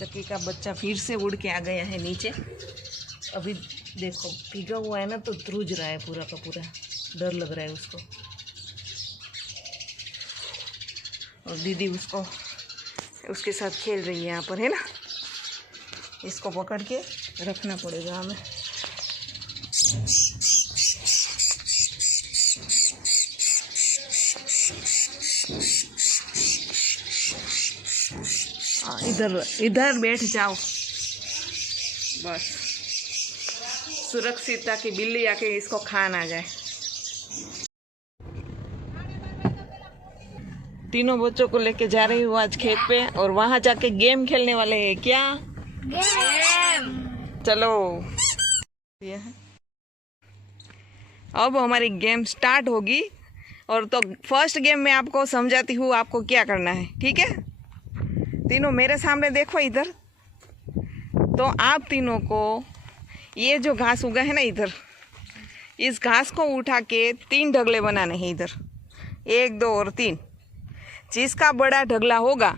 चक्की का बच्चा फिर से उड़ के आ गया है नीचे। अभी देखो भीगा हुआ है ना तो ध्रुज रहा है पूरा का पूरा, डर लग रहा है उसको। और दीदी उसको उसके साथ खेल रही है यहाँ पर, है ना। इसको पकड़ के रखना पड़ेगा हमें। इधर इधर बैठ जाओ बस, सुरक्षित ताकि बिल्ली आके इसको खा ना जाए। तीनों बच्चों को लेके जा रही हूँ आज खेत पे, और वहां जाके गेम खेलने वाले हैं। क्या गेम? चलो ये है। अब हमारी गेम स्टार्ट होगी, और तो फर्स्ट गेम में आपको समझाती हूँ आपको क्या करना है, ठीक है। तीनों मेरे सामने देखो इधर। तो आप तीनों को ये जो घास उगा है ना इधर, इस घास को उठा के 3 ढगले बनाने हैं इधर, 1 2 और 3। जिसका बड़ा ढगला होगा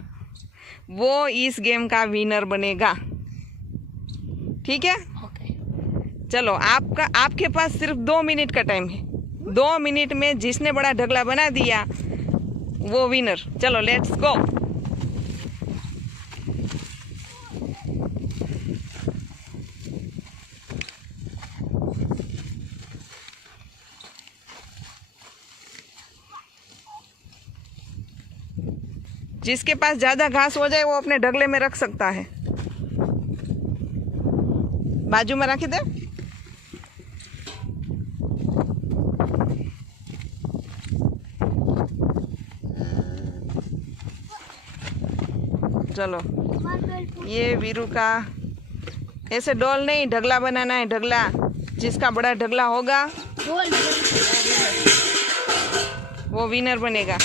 वो इस गेम का विनर बनेगा, ठीक है। चलो आपके पास सिर्फ 2 मिनट का टाइम है। 2 मिनट में जिसने बड़ा ढगला बना दिया वो विनर। चलो लेट्स गो। जिसके पास ज़्यादा घास हो जाए वो अपने ढगले में रख सकता है। बाजू में रख दे। चलो ये वीरू का, ऐसे डोल नहीं, ढगला बनाना है, ढगला। जिसका बड़ा ढगला होगा वो विनर बनेगा।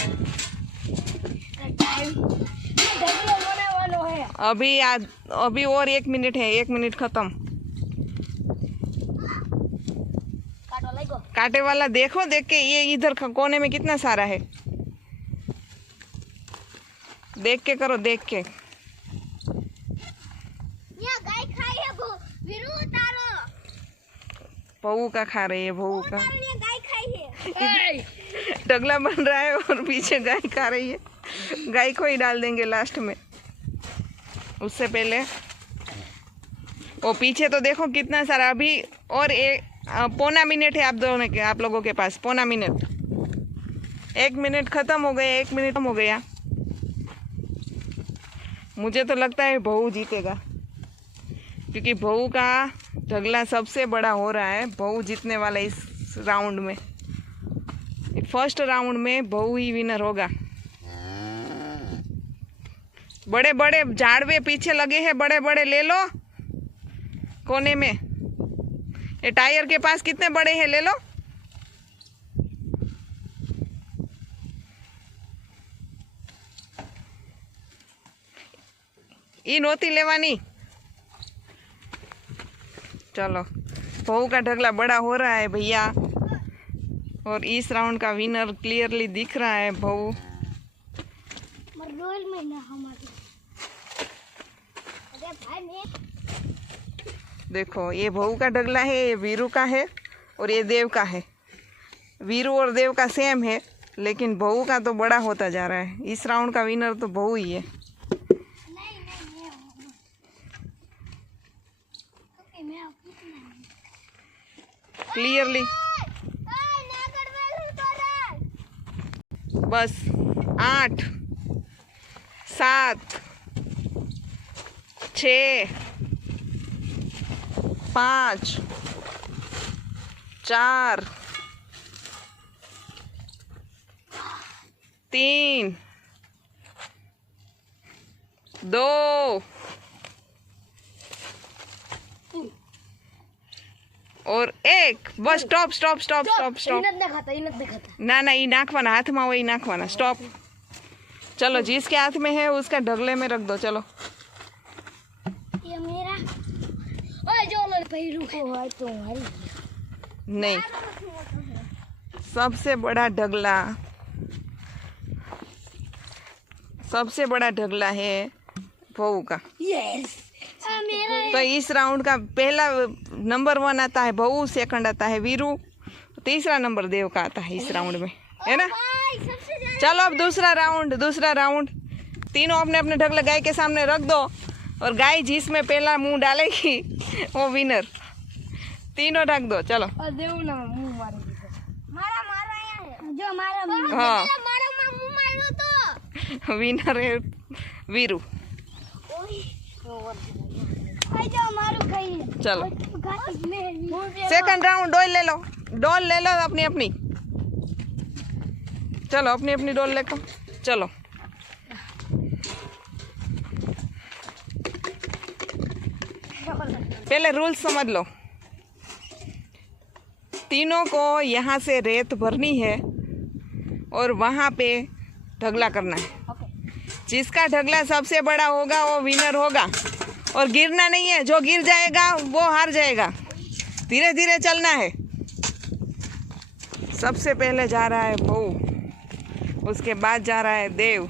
अभी और 1 मिनट है, 1 मिनट खत्म। कांटे वाला देखो, देख के ये इधर कोने में कितना सारा है, देख के करो, देख के। गाय खाई है बहू का खा रही है, बहू का गाय खाई है। ढगला बन रहा है और पीछे गाय खा रही है। गाय को ही डाल देंगे लास्ट में। उससे पहले वो पीछे तो देखो कितना सारा। अभी और 1.25 मिनट है आप लोगों के पास, 1.25 मिनट। 1 मिनट खत्म हो गया, 1 मिनट हो गया। मुझे तो लगता है बहू जीतेगा, क्योंकि बहू का ढगला सबसे बड़ा हो रहा है। बहू जीतने वाला इस राउंड में, फर्स्ट राउंड में बहू ही विनर होगा। बड़े बड़े झाड़वे पीछे लगे हैं, बड़े बड़े ले लो कोने में। ये टायर के पास कितने बड़े हैं, ले लो। ई नोती लेवानी। चलो बहू का ढगला बड़ा हो रहा है भैया, और इस राउंड का विनर क्लियरली दिख रहा है बहू। देखो ये बहू का ढगला है, ये वीरू का है, और ये देव का है। वीरू और देव का सेम है, लेकिन बहू का तो बड़ा होता जा रहा है। इस राउंड का विनर तो बहू ही है। क्लियरली बस 8 7 6 5 4 3 2 और 1। Bus stop stop stop stop stop. ना ना, ये नाखवाना हाथ में, वही नाखवाना। स्टॉप। चलो जिसके हाथ में है उसका ढगले में रख दो। चलो ये मेरा। ओए जो पैरू को है तो नहीं, सबसे बड़ा ढगला है भऊ का। यस मेरा तो इस राउंड का पहला नंबर 1 आता है भऊ, सेकंड आता है वीरू, तीसरा नंबर देव का आता है इस राउंड में, है ना। भाई सबसे ज्यादा चलो अब दूसरा राउंड तीनों अपने अपने ढगले गाय के सामने रख दो और गाय जिसमें पहला मुंह डालेगी वो विनर। तीनों रख दो, चलो। और देव ना मुंह मारेगी मारा मारा है जो मारा हाँ मारा मुंह मारो तो विनर है वीरू। भाई जो मारू खाई चलो मैं सेकंड राउंड डोल ले लो अपनी अपनी। चलो अपनी अपनी डोल लेकर चलो। पहले रूल्स समझ लो। तीनों को यहाँ से रेत भरनी है और वहाँ पे ढगला करना है। जिसका ढगला सबसे बड़ा होगा वो विनर होगा और गिरना नहीं है, जो गिर जाएगा वो हार जाएगा। धीरे धीरे चलना है। सबसे पहले जा रहा है भऊ, उसके बाद जा रहा है देव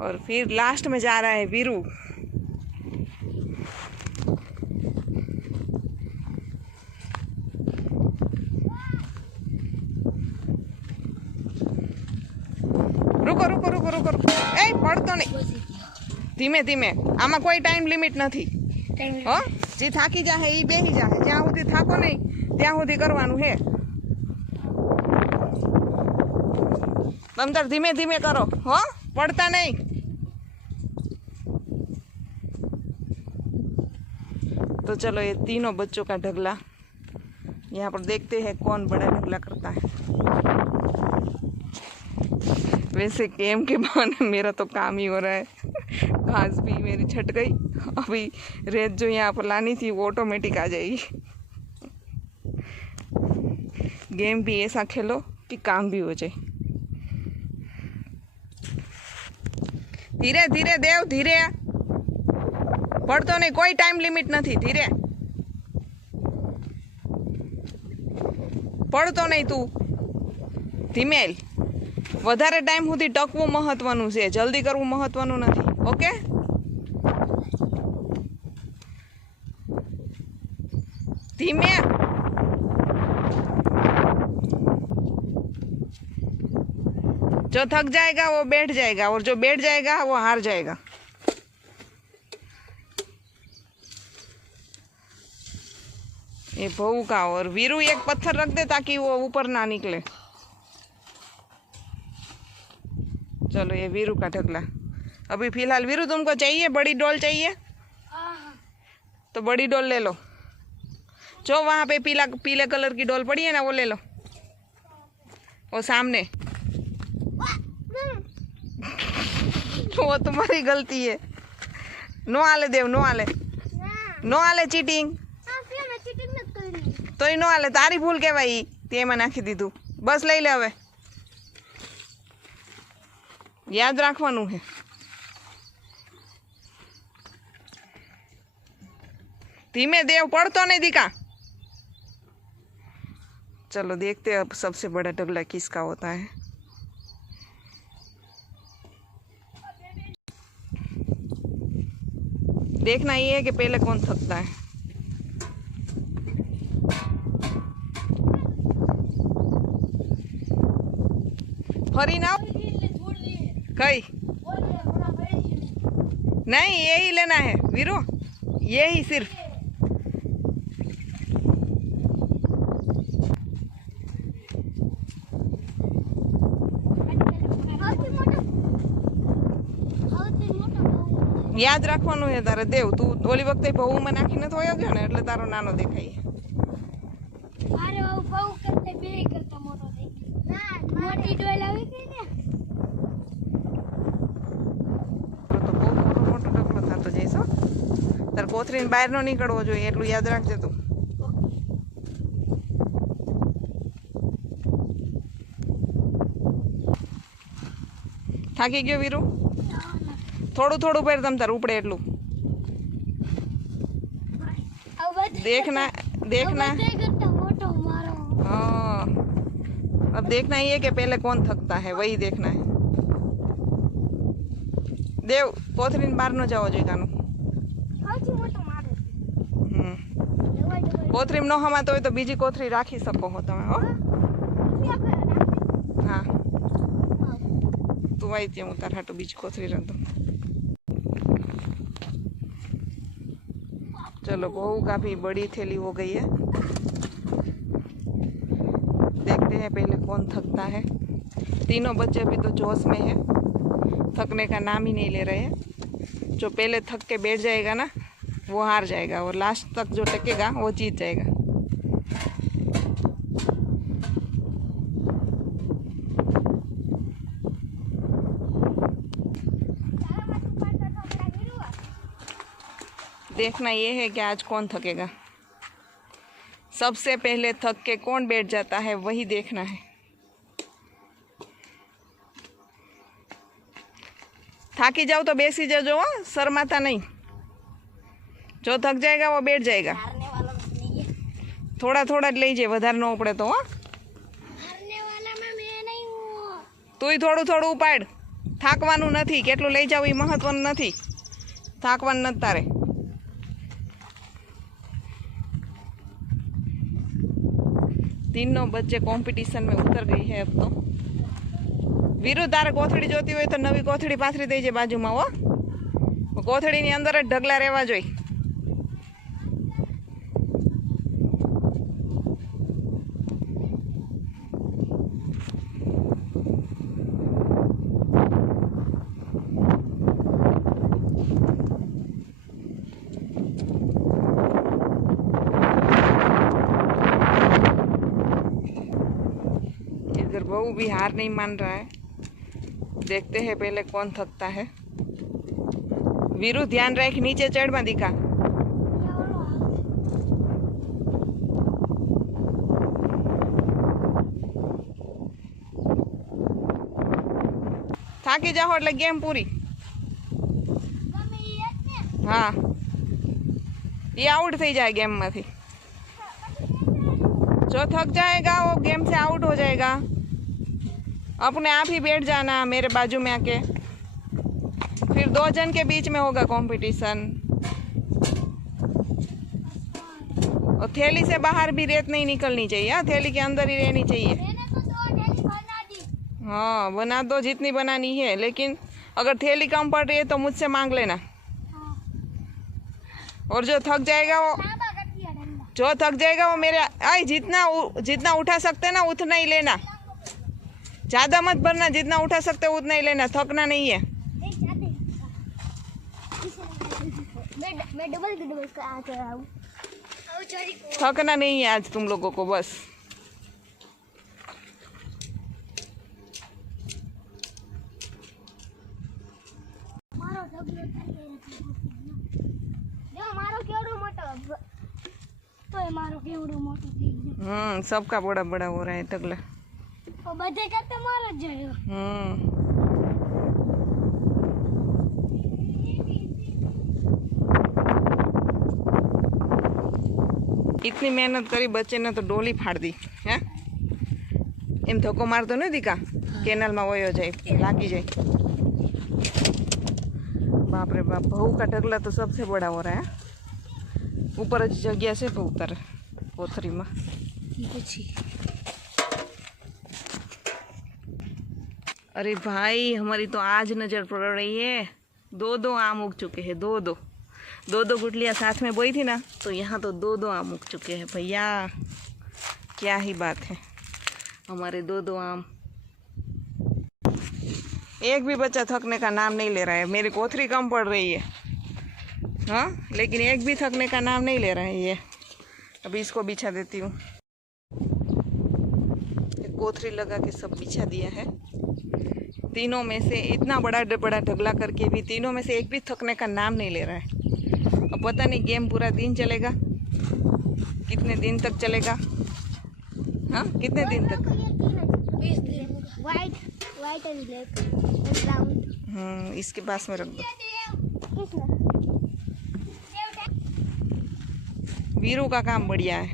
और फिर लास्ट में जा रहा है वीरू। रुको ए पड़तो नहीं, धीमे धीमे। आमा कोई टाइम लिमिट नहीं हो। जी थाकी जाए ई बेही जाए, ज्यां सुधी थाको नहीं ત્યાં સુધી કરવાનું है। तमतर धीमे धीमे करो हो, पड़ता नहीं। तो चलो ये तीनों बच्चों का ढगला यहाँ पर देखते हैं कौन बड़ा ढगला करता है। वैसे गेम के बहाने मेरा तो काम ही हो रहा है। घास भी मेरी छट गई, अभी रेत जो यहाँ पर लानी थी वो ऑटोमेटिक आ जाएगी। गेम भी ऐसा खेलो कि काम भी हो जाए। धीरे धीरे देव, धीरे पड़तो नहीं, कोई टाइम लिमिट नहीं। धीरे पड़तो नहीं, तू धीमे। વધારે ટાઈમ સુધી ટકવું મહત્વનું છે, જલ્દી કરવું મહત્વનું નથી। ઓકે ધીમે। जो थक जाएगा वो बैठ जाएगा और जो बैठ जाएगा वो हार जाएगा। ये भऊ का और वीरू एक पत्थर रख दे ताकि वो ऊपर ना निकले। चलो ये वीरू का ढगला। अभी फिलहाल वीरू तुमको चाहिए बड़ी डोल चाहिए तो बड़ी डोल ले लो। जो वहाँ पे पीले कलर की डोल पड़ी है ना वो ले लो, वो सामने। वो तुम्हारी गलती है। नो आले देव, नो आले चीटिंग तो नो आले। तारी भूल के भाई ते में नाखी दीधु। बस लई ले हवे, याद राखवानुं है। धीमे देव, पड़तो नहीं दिखा। चलो देखते हैं अब सबसे बड़ा ढगला किसका होता है। देखना ये है कि पहले कौन थकता है। फरी ना कई नहीं, यही लेना है वीरू, यही सिर्फ। याद રાખવાનું है तारे देव। तू ओली वखते बहु में नाखीने थोयो गयो ने એટલે તારો નાનો દેખાય। अरे वो बहु करते बे करता मोटो देख ना मोटी डोल आवे के ने तो બહુ મોટો ડબલો થાતો જઈશો। તાર કોથરીને બહાર નો નીકળવો જોઈએ એટલું યાદ રાખજે તું। થાકી ગયો વીરુ? થોડું થોડું પહેર તમ તાર ઉપડે એટલું। देखना देखना हाँ, अब देखना ही है कि पहले कौन थकता है, वही देखना है। દેવ કોથળીને બહાર ન જવો જોઈએ કાનું. સૌથી મોટો મારો છે. હમ ડબલ ડબલ કોથળીમાં ન હમાતો હોય તો બીજી કોથળી રાખી શકો હો તમે. હો હા તું આવી ત્યાં હું તાર હાટું બીજી કોથળી રંધો. चलो बहू का भी बड़ी थैली हो गई है. देखते हैं पहले कौन थकता है. तीनों बच्चे अभी तो जोश में है, थकने का नाम ही नहीं ले रहे हैं. जो पहले थक के बैठ जाएगा ना वो हार जाएगा, और लास्ट तक जो टकेगा वो जीत जाएगा. देखना ये है कि आज कौन थकेगा. सबसे पहले थक के कौन बैठ जाता है वही देखना है. થાકી જાઓ તો બેસી જજો હો, શરમાતા નહીં. જો થક જાएगा वो बैठ जाएगा. हारने वाला नहीं है. થોડા થોડા જ લઈ જાય, વધારે ન ઉપડે તો. હો हारने वाला मैं नहीं हूँ. તુંય થોડું થોડું ઉપાડ. થાકવાનું નથી, કેટલું લઈ જાવ એ મહત્વનું નથી, થાકવાનું નથી તારે. तीनों बच्चे कंपटीशन में उतर गई है अब तो. वीरू तारे कोथड़ी जोती हो तो नवी कोथड़ी पाथरी देजे बाजू में. हो कोथड़ी नी अंदर ज ढगला रहवा जोई. इधर बहू भी हार नहीं मान रहा है. देखते हैं पहले कौन थकता है. वीरू ध्यान रख, नीचे चढ़ मत दिखा. થાકી જાઓ એટલે ગેમ પૂરી. हाँ ये आउट थी जाए गेम में थी. जो थक जाएगा वो गेम से आउट हो जाएगा. अपने आप ही बैठ जाना मेरे बाजू में आके. फिर 2 जन के बीच में होगा कंपटीशन. और थैली से बाहर भी रेत नहीं निकलनी चाहिए. हाँ थैली के अंदर ही रहनी चाहिए. हाँ बना दो जितनी बनानी है, लेकिन अगर थैली कम पड़ रही है तो मुझसे मांग लेना. और जो थक जाएगा वो मेरे आई जितना उठा सकते ना उतना ही लेना. ज़्यादा मत भरना, जितना उठा सकते उतना ही लेना, थकना नहीं है. मैं डबल थकना नहीं है आज तुम लोगों को बस. सबका बड़ा बड़ा हो रहा है टगला. बड़े करते मारो जाएगा. इतनी मेहनत करी बच्चे ने तो डोली फाड़ दी है. एम धक्को मारतो नहीं दिखा केनल में वयो जाए लागी जाए. बाप रे बाप, बहू का ढगला तो सबसे बड़ा हो रहा है. ऊपर ज जगह से तो उतर कोथरी में. अरे भाई हमारी तो आज नज़र पड़ रही है. 2 आम उग चुके हैं. 2 गुटलियाँ साथ में बोई थी ना, तो यहाँ तो 2 आम उग चुके हैं भैया. क्या ही बात है, हमारे 2 आम. एक भी बच्चा थकने का नाम नहीं ले रहा है. मेरी कोथरी कम पड़ रही है हाँ, लेकिन एक भी थकने का नाम नहीं ले रहा है ये. अभी इसको बिछा देती हूँ. कोथरी लगा के सब बिछा दिया है. तीनों में से इतना बड़ा ढगला करके भी तीनों में से एक भी थकने का नाम नहीं ले रहा है. अब पता नहीं गेम पूरा दिन चलेगा, कितने दिन तक चलेगा. हाँ कितने दिन तक. White and black and brown. इसके पास में रख दो. वीरू का काम बढ़िया है.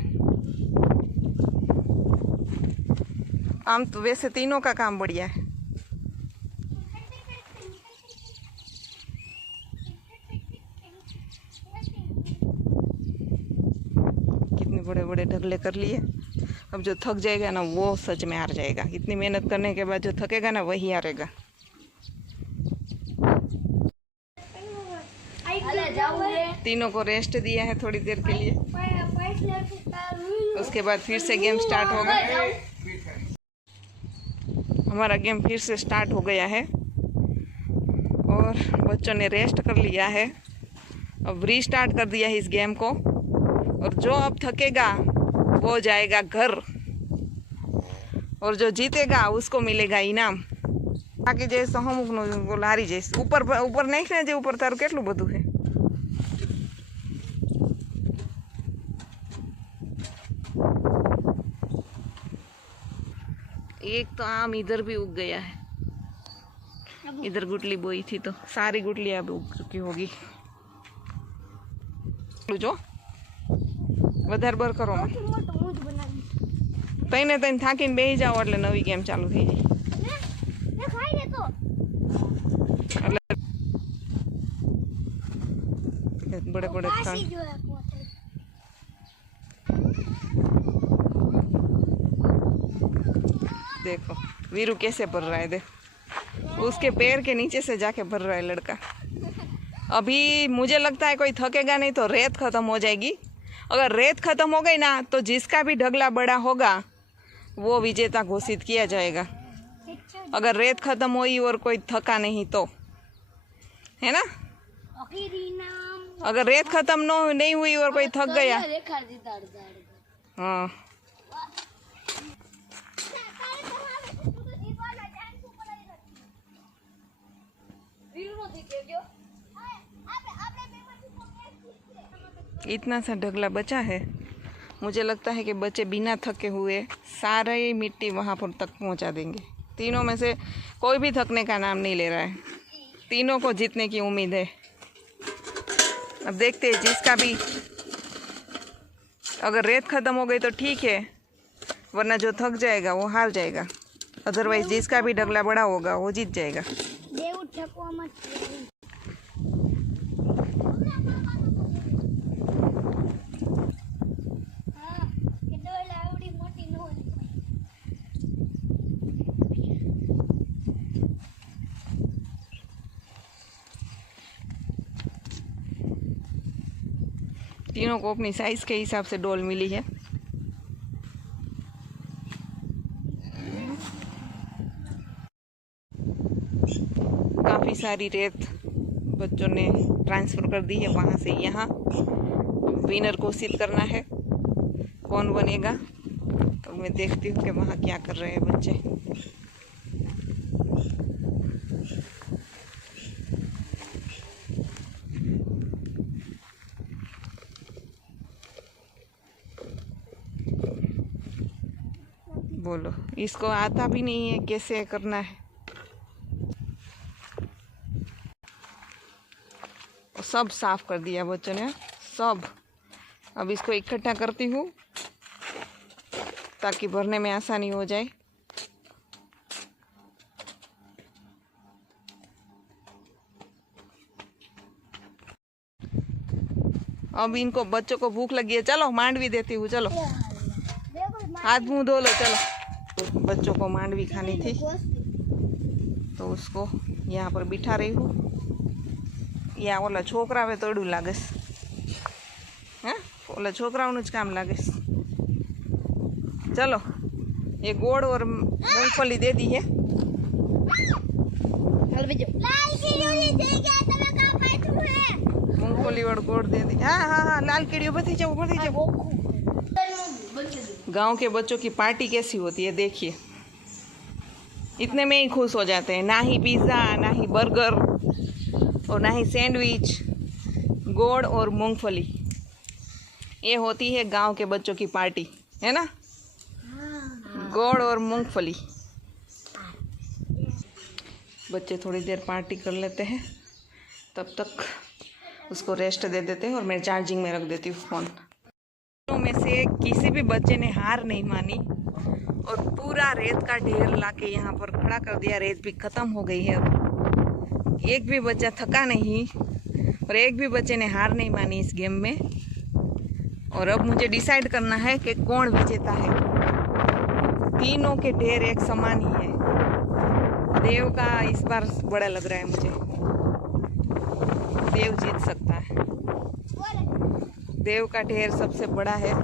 आम तो वैसे तीनों का काम बढ़िया है. बड़े बड़े ढगले कर लिए। अब जो थक जाएगा ना वो सच में हार जाएगा। इतनी मेहनत करने के बाद जो थकेगा ना वही हारेगा। तीनों को रेस्ट दिया है थोड़ी देर के लिए, उसके बाद फिर से गेम स्टार्ट होगा। हमारा गेम फिर से स्टार्ट हो गया है और बच्चों ने रेस्ट कर लिया है। अब रीस्टार्ट कर दिया है इस गेम को, और जो अब थकेगा वो जाएगा घर, और जो जीतेगा उसको मिलेगा इनाम। बाकी जैसे हम लारी जैसे ऊपर नहीं जे ऊपर तारू केटलू बधु है। एक तो आम इधर भी उग गया है, इधर गुटली बोई थी तो सारी गुटलियां अब उग चुकी होगी। जो વધારે બર કરો તઈને તઈને થાકીને બેસી જાઓ એટલે નવી ગેમ ચાલુ થઈ જાય। बड़े बड़े देखो वीरू कैसे भर रहा है, देखो उसके पैर के नीचे से जाके भर रहा है लड़का। अभी मुझे लगता है कोई थकेगा नहीं तो रेत खत्म हो जाएगी। अगर रेत खत्म हो गई ना तो जिसका भी ढगला बड़ा होगा वो विजेता घोषित किया जाएगा। अगर रेत खत्म हुई और कोई थका नहीं तो, है ना। अगर रेत खत्म नहीं हुई और कोई थक गया, हाँ इतना सा ढगला बचा है। मुझे लगता है कि बच्चे बिना थके हुए सारे मिट्टी वहाँ पर तक पहुँचा देंगे। तीनों में से कोई भी थकने का नाम नहीं ले रहा है। तीनों को जीतने की उम्मीद है। अब देखते हैं जिसका भी, अगर रेत ख़त्म हो गई तो ठीक है, वरना जो थक जाएगा वो हार जाएगा। अदरवाइज जिसका भी ढगला बड़ा होगा वो जीत जाएगा। तीनों को अपनी साइज़ के हिसाब से डोल मिली है। काफ़ी सारी रेत बच्चों ने ट्रांसफ़र कर दी है वहाँ से यहाँ। विनर घोषित करना है, कौन बनेगा। तो मैं देखती हूँ कि वहाँ क्या कर रहे हैं बच्चे। बोलो, इसको आता भी नहीं है कैसे करना है। सब साफ कर दिया बच्चों ने, सब। अब इसको इकट्ठा करती हूँ ताकि भरने में आसानी हो जाए। अब इनको बच्चों को भूख लगी है, चलो मांडवी देती हूँ। चलो हाथ मुंह धो लो। चलो, बच्चों को मांडवी खानी थी तो उसको यहाँ पर बिठा रही हूँ। या ओला छोकरावे तोड़ू लागेस, हाँ ओला छोकराओनु ज काम लागेस। चलो, ये गोड़ और मूंगफली दे दी है। मूंगफली और गोड़ दे दी। हाँ हाँ हाँ, लाल कीड़ियों बधी जाओ, बधी जाओ। गांव के बच्चों की पार्टी कैसी होती है देखिए, इतने में ही खुश हो जाते हैं। ना ही पिज़्ज़ा, ना ही बर्गर और ना ही सैंडविच, गोड़ और मूंगफली। ये होती है गांव के बच्चों की पार्टी, है ना। गोड़ और मूंगफली। बच्चे थोड़ी देर पार्टी कर लेते हैं, तब तक उसको रेस्ट दे देते हैं और मैं चार्जिंग में रख देती हूँ फ़ोन। में से किसी भी बच्चे ने हार नहीं मानी और पूरा रेत का ढेर लाके यहाँ पर खड़ा कर दिया। रेत भी ख़त्म हो गई है। अब एक भी बच्चा थका नहीं और एक भी बच्चे ने हार नहीं मानी इस गेम में। और अब मुझे डिसाइड करना है कि कौन विजेता है। तीनों के ढेर एक समान ही है। देव का इस बार बड़ा लग रहा है मुझे, देव जीत सकता है। देव का ढेर सबसे बड़ा है और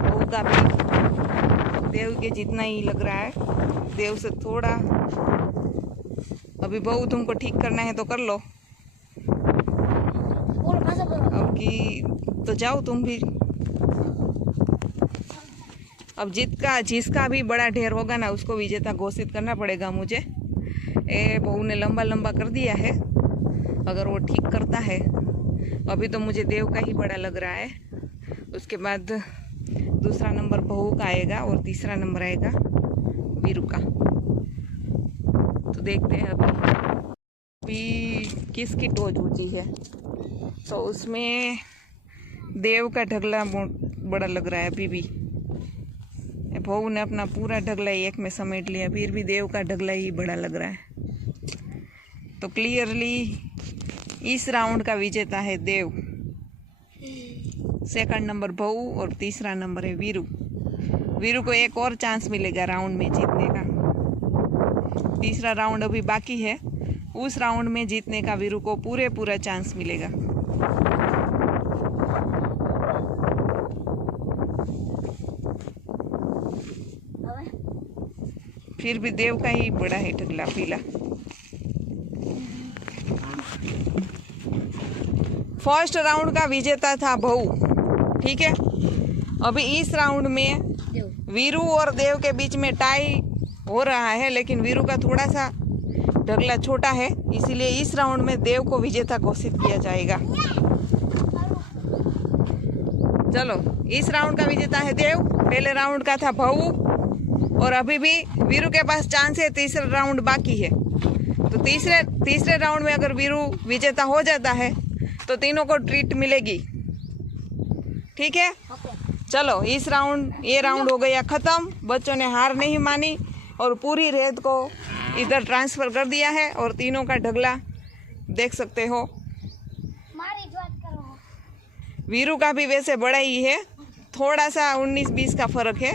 बहू का भी देव के जितना ही लग रहा है, देव से थोड़ा। अभी बहू तुमको ठीक करना है तो कर लो, अब की तो जाओ तुम भी। अब जिसका भी बड़ा ढेर होगा ना उसको विजेता घोषित करना पड़ेगा मुझे। बहू ने लंबा लंबा कर दिया है, अगर वो ठीक करता है। अभी तो मुझे देव का ही बड़ा लग रहा है, उसके बाद दूसरा नंबर बहू का आएगा और तीसरा नंबर आएगा वीरू का। तो देखते हैं अभी किसकी टोच ऊंची है। तो उसमें देव का ढगला बड़ा लग रहा है अभी भी। बहू ने अपना पूरा ढगला एक में समेट लिया, फिर भी देव का ढगला ही बड़ा लग रहा है। तो क्लियरली इस राउंड का विजेता है देव, सेकंड नंबर बहू और तीसरा नंबर है वीरू। वीरू को एक और चांस मिलेगा राउंड में जीतने का। तीसरा राउंड अभी बाकी है, उस राउंड में जीतने का वीरू को पूरा चांस मिलेगा। फिर भी देव का ही बड़ा है ढगला पीला। फर्स्ट राउंड का विजेता था बहू, ठीक है। अभी इस राउंड में वीरू और देव के बीच में टाई हो रहा है, लेकिन वीरू का थोड़ा सा ढगला छोटा है, इसीलिए इस राउंड में देव को विजेता घोषित किया जाएगा। चलो, इस राउंड का विजेता है देव, पहले राउंड का था बहू और अभी भी वीरू के पास चांस है, तीसरा राउंड बाकी है। तो तीसरे राउंड में अगर वीरू विजेता हो जाता है तो तीनों को ट्रीट मिलेगी, ठीक है। चलो, ये राउंड हो गया ख़त्म। बच्चों ने हार नहीं मानी और पूरी रेत को इधर ट्रांसफ़र कर दिया है और तीनों का ढगला देख सकते हो। वीरू का भी वैसे बड़ा ही है, थोड़ा सा 19-20 का फर्क है।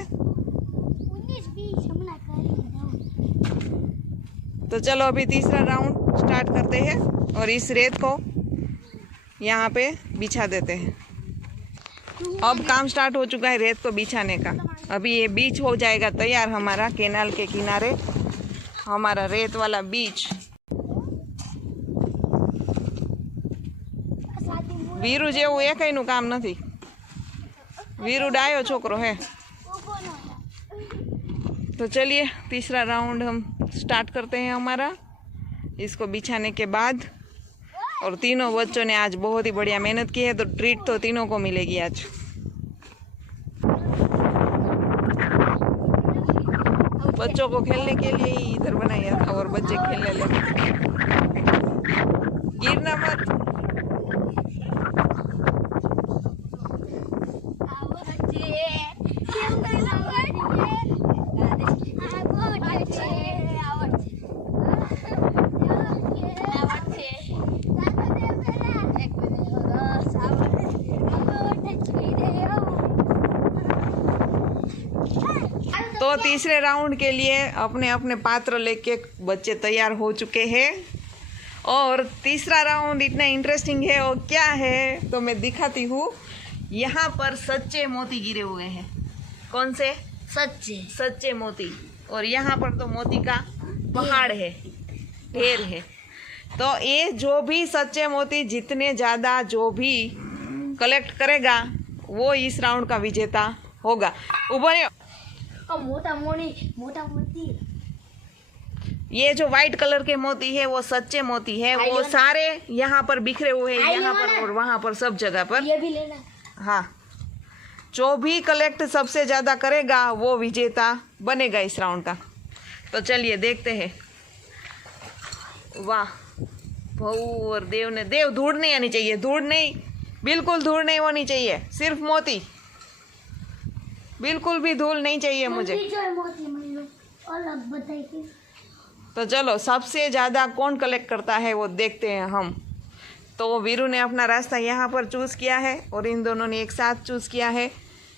तो चलो अभी तीसरा राउंड स्टार्ट करते हैं और इस रेत को यहाँ पे बिछा देते हैं। अब काम स्टार्ट हो चुका है रेत को बिछाने का। अभी ये बीच हो जाएगा तैयार हमारा, कैनाल के किनारे हमारा रेत वाला बीच। वीरू जेवुं एकयનું काम नहीं, वीरू डायो छोकरो है। तो चलिए तीसरा राउंड हम स्टार्ट करते हैं हमारा, इसको बिछाने के बाद। और तीनों बच्चों ने आज बहुत ही बढ़िया मेहनत की है, तो ट्रीट तो तीनों को मिलेगी आज। बच्चों को खेलने के लिए ही इधर बनाया था और बच्चे खेलने लगे। गिरना मत। तो तीसरे राउंड के लिए अपने अपने पात्र लेके बच्चे तैयार हो चुके हैं और तीसरा राउंड इतना इंटरेस्टिंग है। और क्या है तो मैं दिखाती हूँ। यहाँ पर सच्चे मोती गिरे हुए हैं। कौन से? सच्चे मोती। और यहाँ पर तो मोती का पहाड़ है, ढेर है। तो ये जो भी सच्चे मोती जितने ज़्यादा जो भी कलेक्ट करेगा वो इस राउंड का विजेता होगा। उभर मोटा मोती, ये जो व्हाइट कलर के मोती है वो सच्चे मोती है। वो सारे यहाँ पर बिखरे हुए हैं, यहाँ पर और वहाँ पर सब जगह पर। ये भी लेना। हाँ, जो भी कलेक्ट सबसे ज़्यादा करेगा वो विजेता बनेगा इस राउंड का। तो चलिए देखते हैं। वाह, बहू और देव ने, देव धूड़ नहीं आनी चाहिए, धूड़ नहीं, बिल्कुल धूड़ नहीं होनी चाहिए, सिर्फ मोती, बिल्कुल भी धूल नहीं चाहिए मुझे। तो चलो सबसे ज़्यादा कौन कलेक्ट करता है वो देखते हैं हम। तो वीरू ने अपना रास्ता यहाँ पर चूज़ किया है और इन दोनों ने एक साथ चूज़ किया है।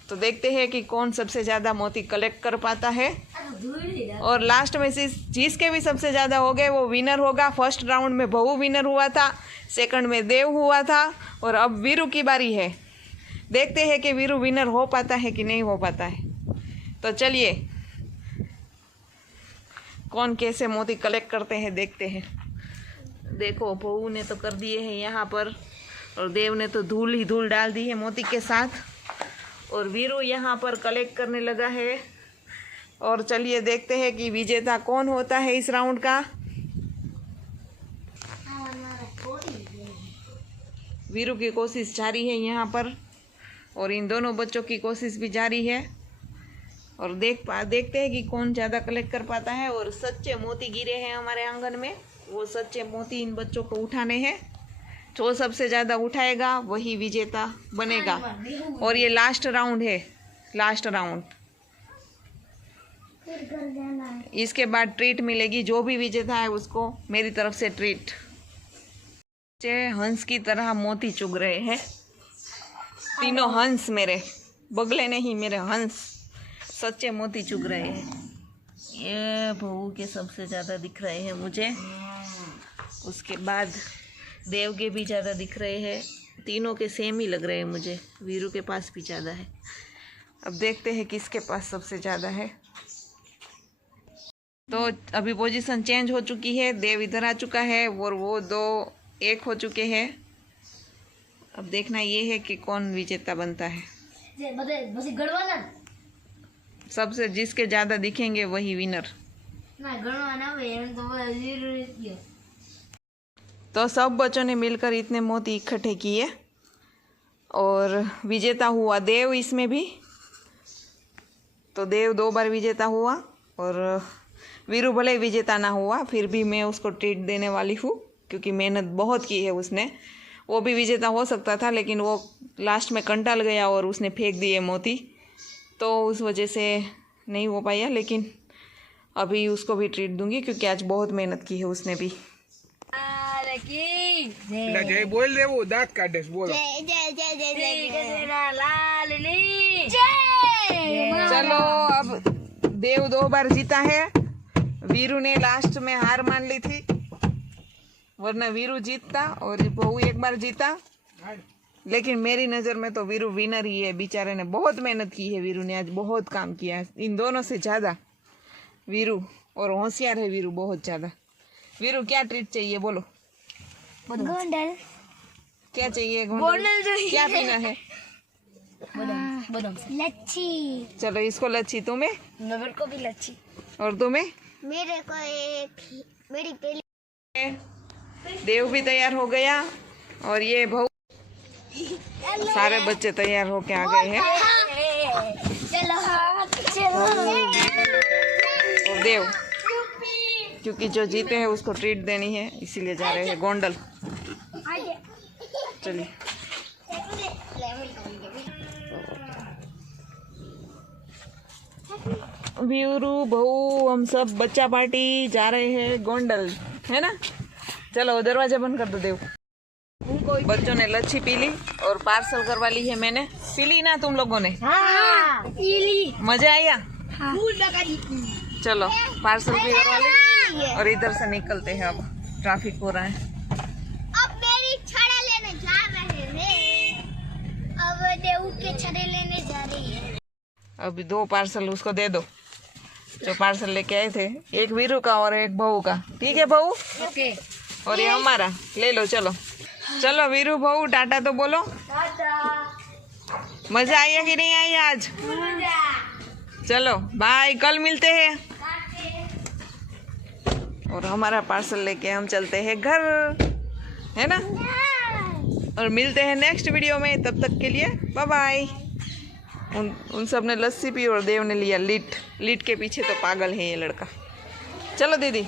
तो देखते हैं कि कौन सबसे ज़्यादा मोती कलेक्ट कर पाता है और लास्ट में जिसके भी सबसे ज़्यादा हो गए वो विनर होगा। फर्स्ट राउंड में बहु विनर हुआ था, सेकंड में देव हुआ था और अब वीरू की बारी है। देखते हैं कि वीरू विनर हो पाता है कि नहीं हो पाता है। तो चलिए कौन कैसे मोती कलेक्ट करते हैं देखते हैं। देखो बहू ने तो कर दिए हैं यहाँ पर और देव ने तो धूल ही धूल डाल दी है मोती के साथ और वीरू यहाँ पर कलेक्ट करने लगा है। और चलिए देखते हैं कि विजेता कौन होता है इस राउंड का। वीरू की कोशिश जारी है यहाँ पर और इन दोनों बच्चों की कोशिश भी जारी है और देखते हैं कि कौन ज़्यादा कलेक्ट कर पाता है। और सच्चे मोती गिरे हैं हमारे आंगन में, वो सच्चे मोती इन बच्चों को उठाने हैं। जो सबसे ज़्यादा उठाएगा वही विजेता बनेगा और ये लास्ट राउंड है, लास्ट राउंड। इसके बाद ट्रीट मिलेगी, जो भी विजेता है उसको मेरी तरफ से ट्रीट। हंस की तरह मोती चुग रहे हैं तीनों हंस, मेरे बगले नहीं मेरे हंस सच्चे मोती चुग रहे हैं। ये बहू के सबसे ज़्यादा दिख रहे हैं मुझे, उसके बाद देव के भी ज़्यादा दिख रहे हैं। तीनों के सेम ही लग रहे हैं मुझे, वीरू के पास भी ज़्यादा है। अब देखते हैं किसके पास सबसे ज़्यादा है। तो अभी पोजीशन चेंज हो चुकी है, देव इधर आ चुका है और वो दो एक हो चुके हैं। अब देखना ये है कि कौन विजेता बनता है। सबसे जिसके ज़्यादा दिखेंगे वही विनर। तो सब बच्चों ने मिलकर इतने मोती इकट्ठे किए और विजेता हुआ देव इसमें भी। तो देव 2 बार विजेता हुआ और वीरू भले विजेता ना हुआ फिर भी मैं उसको ट्रीट देने वाली हूँ क्योंकि मेहनत बहुत की है उसने। वो भी विजेता हो सकता था लेकिन वो लास्ट में कंटाल गया और उसने फेंक दिए मोती, तो उस वजह से नहीं हो पाया। लेकिन अभी उसको भी ट्रीट दूंगी क्योंकि आज बहुत मेहनत की है उसने भी। जय बोल दे, वो दांत काट दे, बोलो। चलो अब देव 2 बार जीता है, वीरू ने लास्ट में हार मान ली थी, वरना वीरू जीतता और बहू 1 बार जीता। लेकिन मेरी नज़र में तो वीरू विनर ही है। बेचारे ने बहुत मेहनत की है, वीरू ने आज बहुत काम किया है, इन दोनों से ज़्यादा वीरू, और होशियार है वीरू बहुत ज़्यादा। वीरू क्या ट्रीट चाहिए बोलो? गोंडल। क्या चाहिए? गोंडल चाहिए। क्या पीना है? लच्छी। चलो इसको लच्छी, तुम्हें? मेरे को भी लच्छी। और तुम्हें? मेरे को एक मेरी पहली। देव भी तैयार हो गया और ये बहू, सारे बच्चे तैयार होके आ गए हैं। और देव क्योंकि जो जीते हैं उसको ट्रीट देनी है इसीलिए जा रहे हैं गोंडल। चलिए वीरू बहू हम सब बच्चा पार्टी जा रहे हैं गोंडल, है ना? चलो दरवाजा बंद कर दो देव। बच्चों ने लच्छी पी ली और पार्सल करवा ली है मैंने। पी ली ना तुम लोगों ने? हाँ, पी ली। मजा आया? हाँ। चलो पार्सल भी करवा ली और इधर से निकलते हैं। अब ट्रैफिक हो रहा है। अब मेरी छड़े लेने जा रहे हैं। अब देव के छड़े लेने जा रही है। अभी 2 पार्सल उसको दे दो जो पार्सल लेके आए थे, एक वीरू का और एक बहू का। ठीक है बहू? ओके। और ये हमारा ले लो। चलो चलो वीरू बहू टाटा तो बोलो। मजा आया कि नहीं आई आज? चलो बाय, कल मिलते हैं। और हमारा पार्सल लेके हम चलते हैं घर, है ना? और मिलते हैं नेक्स्ट वीडियो में, तब तक के लिए बाय बाय। उन सब ने लस्सी पी और देव ने लिया लीट। लीट के पीछे तो पागल है ये लड़का। चलो दीदी।